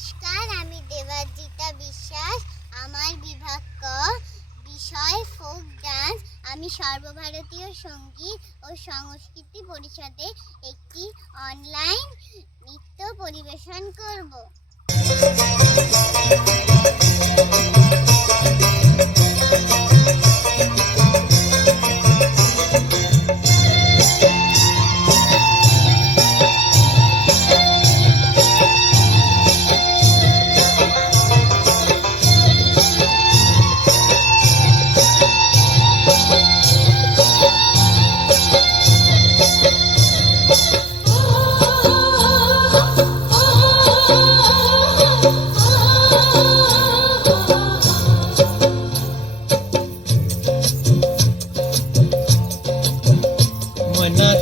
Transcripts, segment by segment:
নমস্কার, আমি দেবাজিতা বিশ্বাস। আমার বিভাগ ক, বিষয় ফোক ডান্স। আমি সর্বভারতীয় সঙ্গীত ও সংস্কৃতি পরিষদে একটি অনলাইন নৃত্য পরিবেশন করব।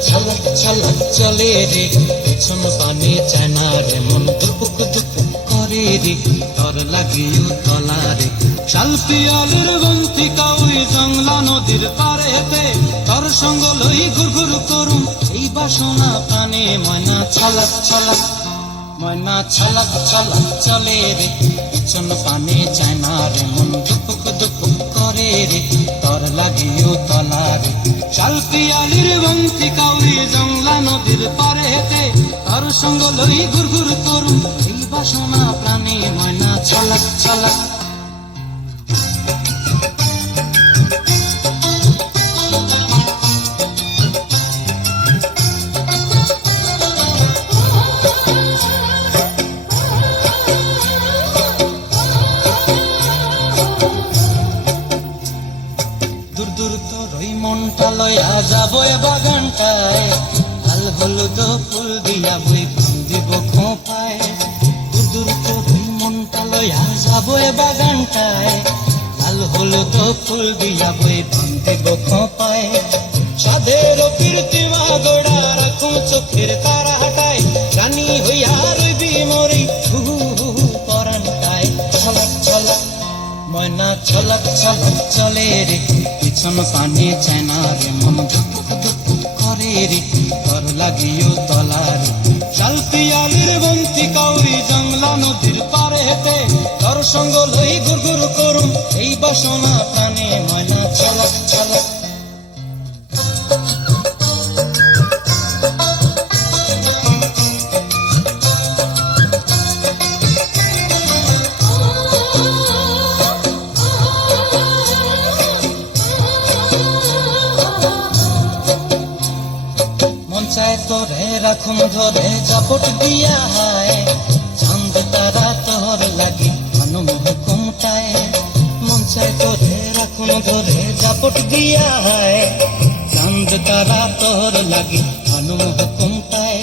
ছলক ছলক চলে রে, পেছন পানে চায় না রে, মন দুপুক দুপুক করে রে, তর লাগিও তলা রে। শাল পিয়ালের বন্তি কাউরি জংলা নদীর পারেতে, তর সঙ্গ লই ঘুর ঘুর করুম এই বাসনা প্রাণে। ময়না ছলক ছলক, ময়না ছলক ছলক চলে রে, পেছন পানে চায় না রে, মন দুপুক দুপুক করে রে, তর লাগিও তলা রে। শাল পিয়ালির বন্তি কাউরি জংলা নদীর পারেতে, তার সঙ্গ লই ঘুর ঘুর করুম এই বাসনা প্রাণে। ময়না ছলক ছলক। দূর দূর তোর ওই মনটা লয়া যাবো এ বাগানটায়, লাল হলুদ ফুল দিয়া বই দিব খোঁপায়। দূর দূর তোর ওই মনটা লয়া যাবো এ বাগানটায়, লাল হলুদ ফুল দিয়া বই দিব খোঁপায়। সাধের কীর্তিমা গোড়া রাখুন চোখের তারা হাটায়, রানী হইয়া রইবি মরি হু হু পরানটায়। ছলক ছলক, ময়না ছলক ছলক চলে রে, পিছন পানে চায় না রে, মন দুপুক দুপুক করে রে, তর লাগিও তলা রে। শাল পিয়ালির বন্তি কাউরি জংলা নদীর পারেতে, তর সঙ্গ লই ঘুর ঘুর করুম এই বাসনা প্রাণে। ময়না ছলক ছলক। তোরে রাখুন ধরে জাপট দিয়া হায়, চাঁদ তারা তোর লাগি অনুমোহ কুমটায়। মন চায় তোরে রাখুন ধরে জাপট দিয়া হায়, চাঁদ তারা তোর লাগি অনুমোহ কুমটায়।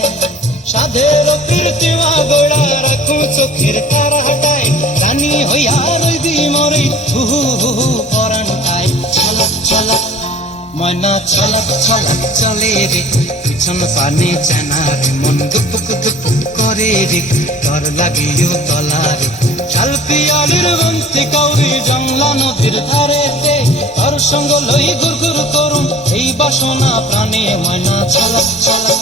সাধের কীর্তিমা গোড়া রাখুন চোখের তারা হাটায়, রানী হইয়া রইবি মরি হু হু পরানটায়। ছলক ছলক, ময়না ছলক ছলক চলে রে, পিছন পানে চায় না রে, মন দুপুক দুপুক করে রে, তর লাগিও তলা রে। শাল পিয়ালির বন্তি কাউরি জংলা নদীর ধারেতে, তর সঙ্গ লই ঘুর ঘুর করুম এই বাসনা প্রাণে। ময়না ছলক ছলক।